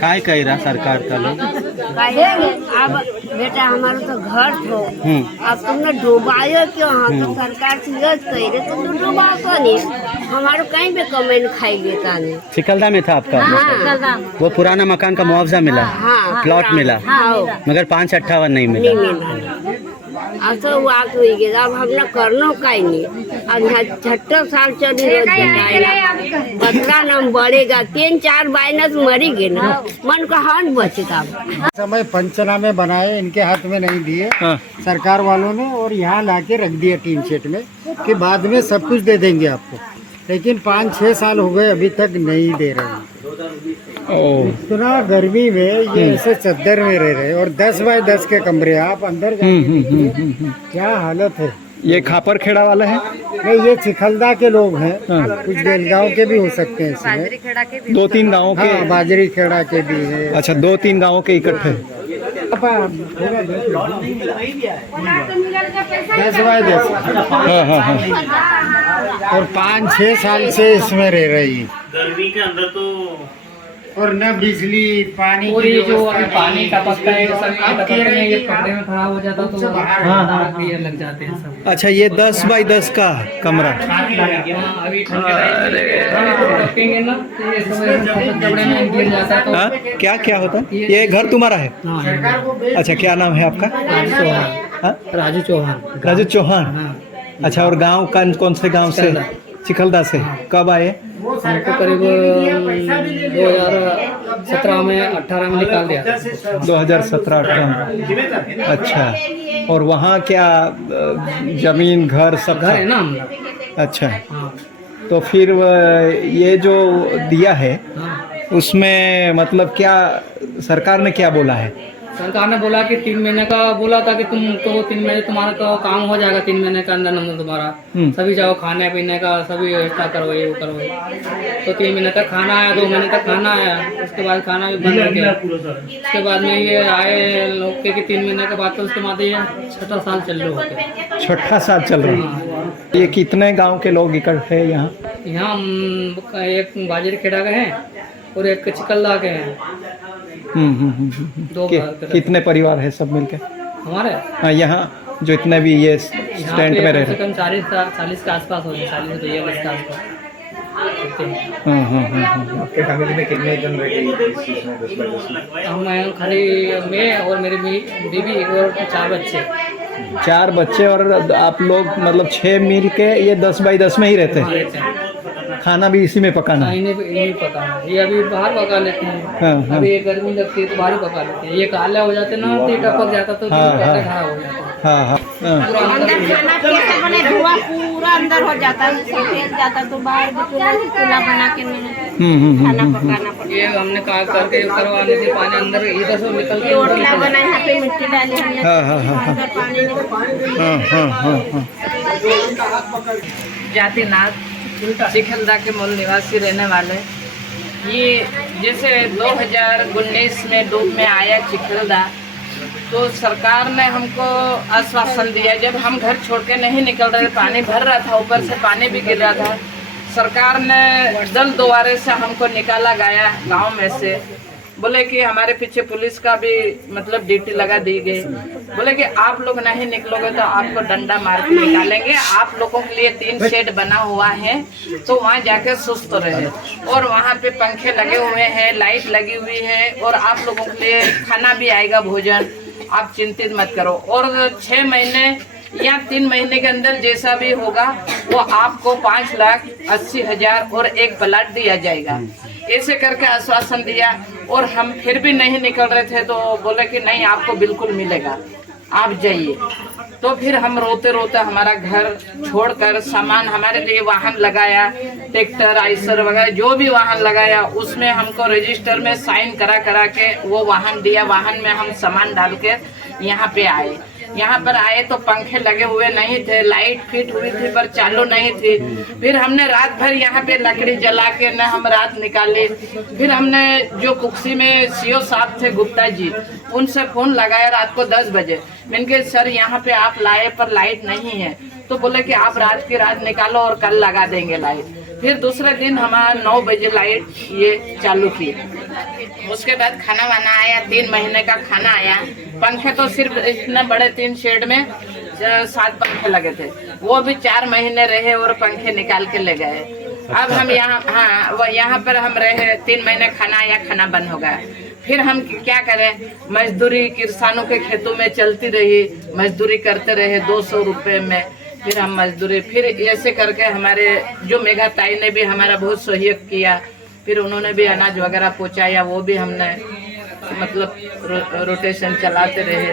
काय कह रहा सरकार का लोग? अब बेटा हमारा तो घर थो, अब तुमने डुबायो क्यों? हाँ तो सरकार से यह कह रहे तुम तो डुबा तो नहीं, हमारे कहीं भी कमेंट खाई लेता नहीं। चिकलदा में था आपका? हाँ, वो पुराना मकान का मुआवजा मिला? हाँ, प्लॉट मिला? हाँ, मगर 558 नहीं नहीं मिला। मिला। अब तो बात हुई गया, अब हमने करना कहीं नहीं। अब 76 साल चली रोज बदला नाम बढ़ेगा, 3-4 बाइनस मरी गए ना, मन का हाथ बचेगा। समय पंचनामे बनाए, इनके हाथ में नहीं दिए सरकार वालों ने, और यहाँ लाके रख दिया टीन शेड में कि बाद में सब कुछ दे देंगे आपको। लेकिन 5-6 साल हो गए अभी तक नहीं दे रहे हैं। इतना गर्मी में ये ऐसे चद्दर में रह रहे, और 10 बाय 10 के कमरे, आप अंदर जाके देखिए क्या हालत है। ये खापर खेड़ा वाला है? नहीं, ये चिखलदा के लोग हैं, कुछ बेलगांव के भी हो सकते हैं इसमें। 2-3 गाँव के? हाँ, बाजरी खेड़ा के भी है। अच्छा, 2-3 गाँव के इकट्ठे? 10 बाय 10। और 5-6 साल से इसमें रह रही है। गर्मी के अंदर तो और न बिजली पानी और की ये जो व्यवस्था पानी नहीं। टपकता है सब टपकते हैं, ये कमरे में खराब हो जाता तो हाँ, ये लग जाते हैं सब। अच्छा, ये 10 बाय 10 का कमरा? अभी ठंड के टाइम में रखेंगे ना तो ये सब कपड़े में गिर जाता तो हाँ? क्या क्या होता? ये घर तुम्हारा है? अच्छा, क्या नाम है आपका? हाँ? राजू चौहान। राजू चौहान। अच्छा, और गांव कौन से गांव से? चिखलदा से। कब आए? हमको करीब 2017 में 18 में निकाल दिया। 2017-18 में। अच्छा, और वहाँ क्या जमीन घर सब घर है था? ना हमारा। अच्छा, तो फिर ये जो दिया है उसमें मतलब क्या सरकार ने क्या बोला है? सरकार ने बोला कि 3 महीने का बोला था कि तुमको 3 महीने तुम्हारा तो काम हो जाएगा, 3 महीने के अंदर नंबर तुम्हारा सभी जाओ, खाने पीने का सभी व्यवस्था करो, ये वो करो। तो 3 महीने तक खाना आया, 2 महीने तक खाना आया, उसके बाद खाना भी बंद हो गया। उसके बाद में ये आए लोग के कि 3 महीने के बाद, तो उसके बाद ये 6 साल चल रहे होते। 6 साल चल रहा है। ये कितने गांव के लोग इकट्ठे हैं यहाँ? यहाँ एक बाजरी खेड़ा के हैं और एक चिकलदा के हैं। दो कितने परिवार है सब मिलके हमारे? हाँ, यहाँ जो इतने भी ये स्टैंड में रह रहे हैं? 40 के आसपास हो गए, 40 से 40 के आसपास। आपके फैमिली में कितने जन रह गए? हम खाली मैं और मेरी बीवी और 4 बच्चे। 4 बच्चे, और आप लोग मतलब 6 मिल के ये 10 बाई 10 में ही रहते हैं? रहते हैं। खाना भी इसी में पकाना है? इन्हें पका है, ये अभी बाहर पका लेते हैं। हाँ। अभी ये गर्मी लगती है तो बाहर ही पका लेते हैं। ये काला हो जाते ना तो ये टपक जाता तो खराब हो जाता। हाँ। अंदर खाना कैसे बने, धुआं पूरा अंदर हो जाता है, सफेद जाता तो बाहर भी चूल्हा बना के खाना पकाना पड़ता है। ये हमने कहा करके करवाने से पानी अंदर इधर से निकल के ओटला बना, यहाँ पे मिट्टी डाली हमने, अंदर पानी जातिनाथ चिखलदा के मूल निवासी रहने वाले। ये जैसे 2019 में डूब में आया चिखलदा, तो सरकार ने हमको आश्वासन दिया, जब हम घर छोड़ के नहीं निकल रहे, पानी भर रहा था, ऊपर से पानी भी गिर रहा था, सरकार ने दल द्वारे से हमको निकाला गया गांव में से। बोले कि हमारे पीछे पुलिस का भी मतलब ड्यूटी लगा दी गई। बोले कि आप लोग नहीं निकलोगे तो आपको डंडा मार के निकालेंगे। आप लोगों के लिए 3 शेड बना हुआ है, तो वहाँ जाके सुस्त रहे, और वहाँ पे पंखे लगे हुए हैं, लाइट लगी हुई है, और आप लोगों के लिए खाना भी आएगा, भोजन, आप चिंतित मत करो। और 6 महीने या 3 महीने के अंदर जैसा भी होगा वो आपको 5,80,000 और एक प्लाट दिया जाएगा, ऐसे करके आश्वासन दिया। और हम फिर भी नहीं निकल रहे थे, तो बोले कि नहीं आपको बिल्कुल मिलेगा, आप जाइए। तो फिर हम रोते रोते हमारा घर छोड़कर सामान, हमारे लिए वाहन लगाया, ट्रैक्टर आइसर वगैरह जो भी वाहन लगाया, उसमें हमको रजिस्टर में साइन करा के वो वाहन दिया। वाहन में हम सामान डाल के यहाँ पे आए। यहाँ पर आए तो पंखे लगे हुए नहीं थे, लाइट फिट हुई थी पर चालू नहीं थी। फिर हमने रात भर यहाँ पे लकड़ी जला के न हम रात निकाली। फिर हमने जो कुक्सी में सीओ साहब थे गुप्ता जी, उनसे फोन लगाया रात को 10 बजे। मैंने कहा सर यहाँ पे आप लाए पर लाइट नहीं है, तो बोले कि आप रात की रात निकालो और कल लगा देंगे लाइट। फिर दूसरे दिन हमारा 9 बजे लाइट ये चालू की। उसके बाद खाना वाना आया, 3 महीने का खाना आया। पंखे तो सिर्फ इतने बड़े 3 शेड में 7 पंखे लगे थे, वो भी 4 महीने रहे और पंखे निकाल के ले गए। अब हम यहाँ पर हम रहे 3 महीने, खाना आया, खाना बंद हो गया। फिर हम क्या करें, मजदूरी किसानों के खेतों में चलती रही, मजदूरी करते रहे 200 रुपए में। फिर हम मजदूरी, फिर ऐसे करके हमारे जो मेघा ताई ने भी हमारा बहुत सहयोग किया। फिर उन्होंने भी अनाज वगैरह पहुँचाया, वो भी हमने मतलब रोटेशन चलाते रहे।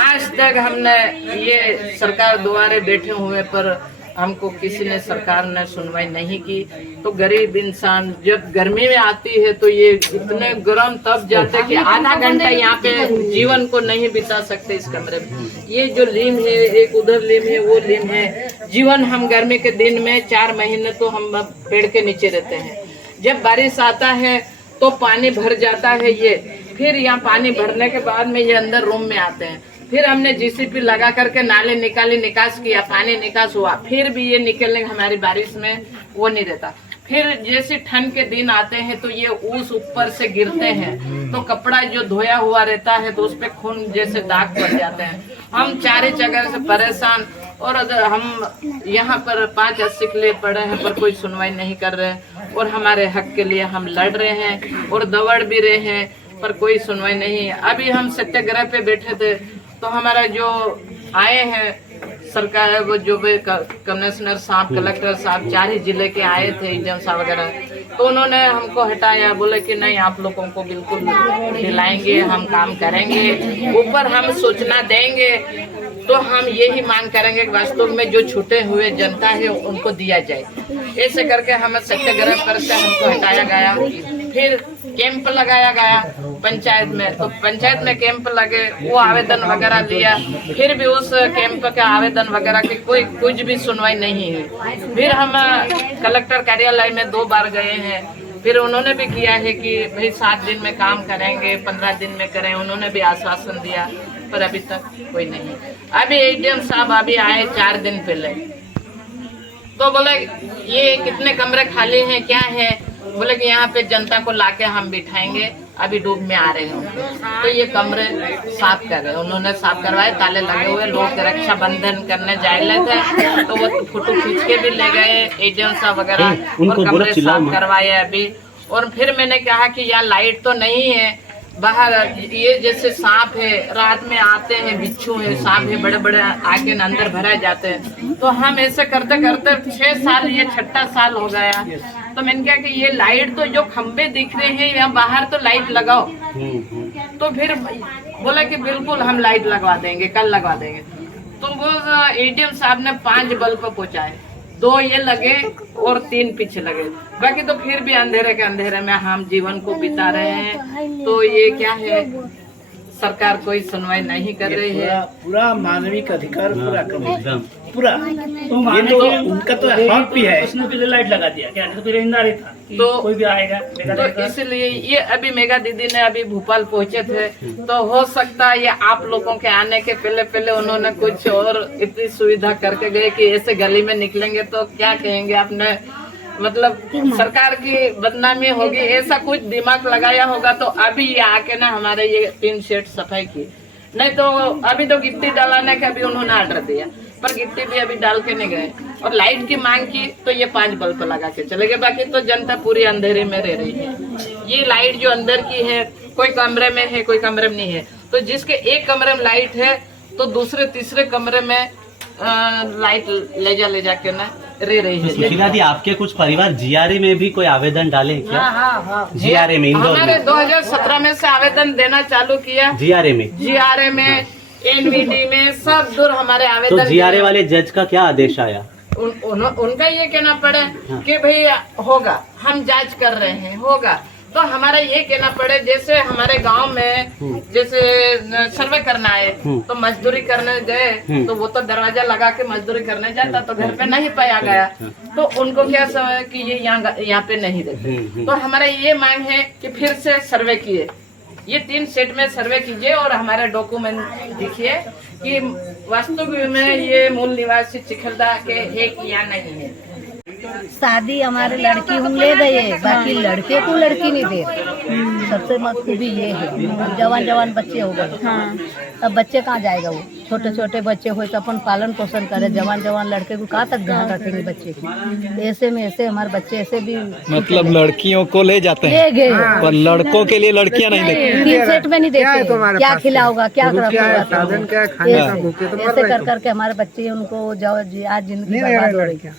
आज तक हमने ये सरकार द्वारे बैठे हुए पर हमको किसी ने, सरकार ने सुनवाई नहीं की। तो गरीब इंसान जब गर्मी में आती है तो ये इतने गर्म तब जाते कि आधा घंटा यहाँ पे जीवन को नहीं बिता सकते इस कमरे में। ये जो लीम है, एक उधर लीम है, वो लीम है। जीवन हम गर्मी के दिन में 4 महीने तो हम पेड़ के नीचे रहते हैं। जब बारिश आता है तो पानी भर जाता है ये, फिर यहाँ पानी भरने के बाद में ये अंदर रूम में आते हैं। फिर हमने जीसीपी लगा करके नाले निकाली, निकास किया, पानी निकास हुआ, फिर भी ये निकलने हमारी बारिश में वो नहीं रहता। फिर जैसे ठंड के दिन आते हैं तो ये ऊस ऊपर से गिरते हैं, तो कपड़ा जो धोया हुआ रहता है तो उस पे खून जैसे दाग पड़ जाते हैं। हम चारे जगह से परेशान, और अगर हम यहाँ पर 580 के लिए पड़े हैं पर कोई सुनवाई नहीं कर रहे हैं। और हमारे हक के लिए हम लड़ रहे हैं और दौड़ भी रहे हैं पर कोई सुनवाई नहीं। अभी हम सत्याग्रह पे बैठे थे तो हमारा जो आए हैं सरकार, वो जो भी कमिश्नर साहब, कलेक्टर साहब, 4 ही जिले के आए थे, एग्जाम साहब वगैरह, तो उन्होंने हमको हटाया। बोले कि नहीं, आप लोगों को बिल्कुल दिलाएंगे, हम काम करेंगे, ऊपर हम सूचना देंगे। तो हम यही मांग करेंगे कि वास्तव में जो छूटे हुए जनता है उनको दिया जाए। ऐसे करके हमें सत्याग्रह पर से हमको हटाया गया। फिर कैंप लगाया गया पंचायत में, तो पंचायत में कैंप लगे, वो आवेदन वगैरह लिया, फिर भी उस कैंप के आवेदन वगैरह की कोई कुछ भी सुनवाई नहीं है। फिर हम कलेक्टर कार्यालय में 2 बार गए हैं, फिर उन्होंने भी किया है कि भाई 7 दिन में काम करेंगे, 15 दिन में करें, उन्होंने भी आश्वासन दिया, पर अभी तक कोई नहीं। अभी एडीएम साहब अभी आए 4 दिन पहले, तो बोले ये कितने कमरे खाली हैं, क्या है? बोले कि यहाँ पे जनता को लाके हम बिठाएंगे, अभी डूब में आ रहे हैं। तो ये कमरे साफ कर रहे, उन्होंने साफ करवाए, ताले लगे हुए, लोग रक्षाबंधन करने जाए थे तो वो फोटो खींच के भी ले गए एजेंट साहब वगैरह, और कमरे साफ करवाए अभी। और फिर मैंने कहा कि यहाँ लाइट तो नहीं है, बाहर ये जैसे सांप है, रात में आते हैं, बिच्छू है, सांप है, बड़े बड़े आके अंदर भरा जाते हैं। तो हम ऐसे करते करते 6 साल, ये 6ठा साल हो गया। तो मैंने कहा कि ये लाइट तो जो खंबे दिख रहे हैं यहाँ बाहर तो लाइट लगाओ। तो फिर बोला कि बिल्कुल हम लाइट लगवा देंगे, कल लगवा देंगे। तो वो एडीएम साहब ने 5 बल्ब पहुंचाए, 2 ये लगे और 3 पीछे लगे, बाकी तो फिर भी अंधेरे के अंधेरे में हम जीवन को बिता रहे हैं। तो ये क्या है, सरकार कोई सुनवाई नहीं कर रही है। पूरा मानविक अधिकार पूरा कम पूरा, ये तो उनका तो हक भी है। उसने पहले लाइट लगा दिया, क्या नहीं तो फिर इंतजार था कि तो कोई भी आएगा। तो इसलिए ये अभी मेघा दीदी ने अभी भोपाल पहुंचे थे, तो हो सकता है ये आप लोगों के आने के पहले पहले उन्होंने कुछ और इतनी सुविधा करके गए कि ऐसे गली में निकलेंगे तो क्या कहेंगे, आपने मतलब सरकार की बदनामी होगी, ऐसा कुछ दिमाग लगाया होगा। तो अभी ये आके ना हमारे ये 3 शेड सफाई की, नहीं तो अभी तो गिट्टी डालने का भी उन्होंने ऑर्डर दिया, पर गिट्टी भी अभी डाल के नहीं गए। और लाइट की मांग की तो ये 5 बल्ब लगा के चले गए, बाकी तो जनता पूरी अंधेरे में रह रही है। ये लाइट जो अंदर की है, कोई कमरे में है, कोई कमरे में नहीं है। तो जिसके एक कमरे में लाइट है तो दूसरे तीसरे कमरे में लाइट ले जाके ना रह रही है। सुशीला दी, आपके कुछ परिवार जीआरए में भी कोई आवेदन डाले क्या? हाँ। जीआरए में, इंदौर हमारे में 2017 में से आवेदन देना चालू किया। जीआरए में एनवीडी में सब दूर हमारे आवेदन। तो जीआरए वाले जज का क्या आदेश आया? उनका ये कहना पड़े कि भाई होगा, हम जांच कर रहे हैं, होगा। तो हमारा ये कहना पड़े, जैसे हमारे गांव में जैसे सर्वे करना आए तो मजदूरी करने गए तो वो तो दरवाजा लगा के मजदूरी करने जाता, तो घर पे नहीं पाया गया, तो उनको क्या समझ कि ये यहाँ पे नहीं रहते। तो हमारा ये मांग है कि फिर से सर्वे किए, ये 3 सेट में सर्वे कीजिए और हमारे डॉक्यूमेंट दिखिए कि वास्तव में ये मूल निवासी चिखलदा के है कि या नहीं है। शादी हमारे लड़की हम ले गए, बाकी लड़के को लड़की नहीं दे रहे। सबसे मत खूबी ये है, जवान जवान बच्चे हो गए, अब बच्चे कहाँ जाएगा? वो छोटे छोटे बच्चे हो तो अपन पालन पोषण करे, जवान जवान लड़के को कहाँ तक ध्यान रखेंगे बच्चे की? ऐसे में ऐसे हमारे बच्चे ऐसे भी मतलब लड़कियों को ले जाते हैं, ले गए, पर लड़कों के लिए लड़कियां नहीं देखते। 3 सेट में नहीं देते, क्या खिलाओगा, क्या रखोगा, ऐसे कर करके हमारे बच्चे उनको आज जिंदगी बर्बाद हो रही है।